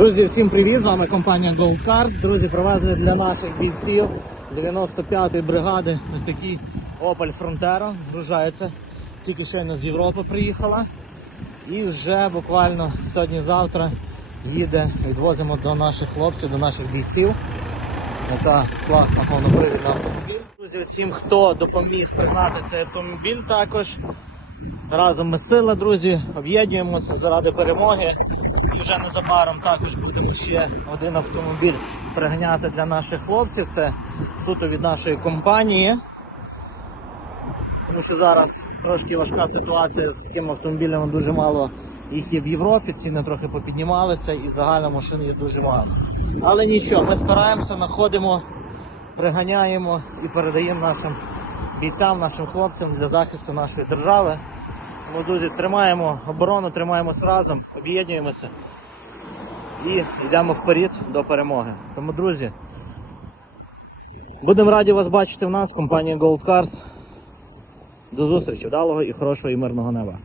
Друзі, всім привіт! З вами компанія Gold Cars. Друзі, привезли для наших бійців 95-ї бригади ось такий Opel Frontera. Згружається. Тільки щойно з Європи приїхала. І вже буквально сьогодні-завтра їде, відвозимо до наших хлопців, до наших бійців. Яка класна повнопривідна автомобіль. Друзі, всім, хто допоміг пригнати цей автомобіль також. Разом ми сила, друзі, об'єднуємося заради перемоги. І вже незабаром також будемо ще один автомобіль приганяти для наших хлопців. Це суто від нашої компанії. Тому що зараз трошки важка ситуація з такими автомобілями, дуже мало їх є в Європі, ціни трохи попіднімалися і загально машин є дуже мало. Але нічого, ми стараємося, знаходимо, приганяємо і передаємо нашим бійцям, нашим хлопцям для захисту нашої держави. Тому, друзі, тримаємо оборону, тримаємось разом, об'єднуємося і йдемо вперед до перемоги. Тому, друзі, будемо раді вас бачити в нас, компанія Gold Cars. До зустрічі, вдалого і хорошого і мирного неба.